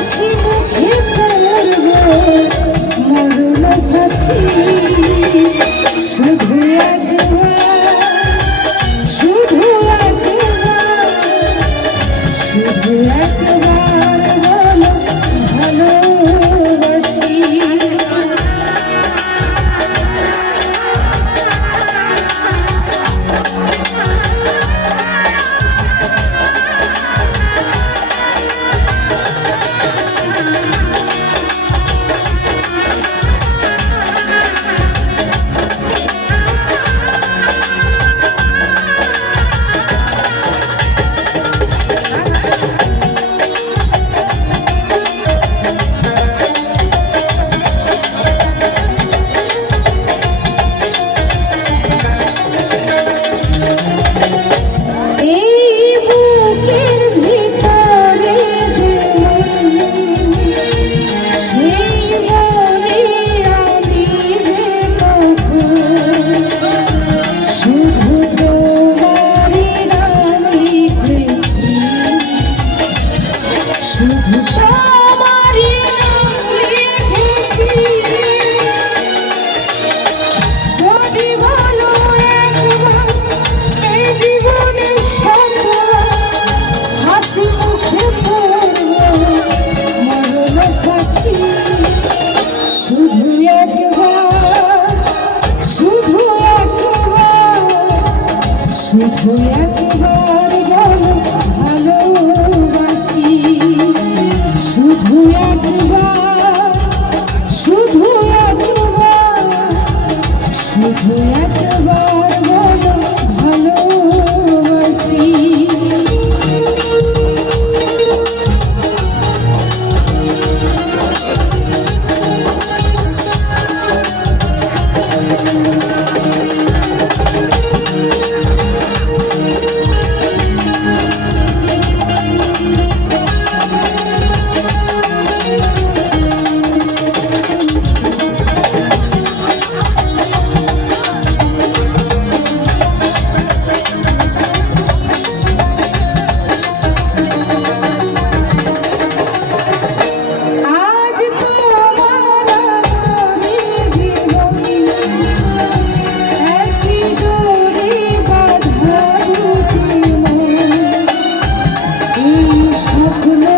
হাসি মুখে শুধু একবার Thank you.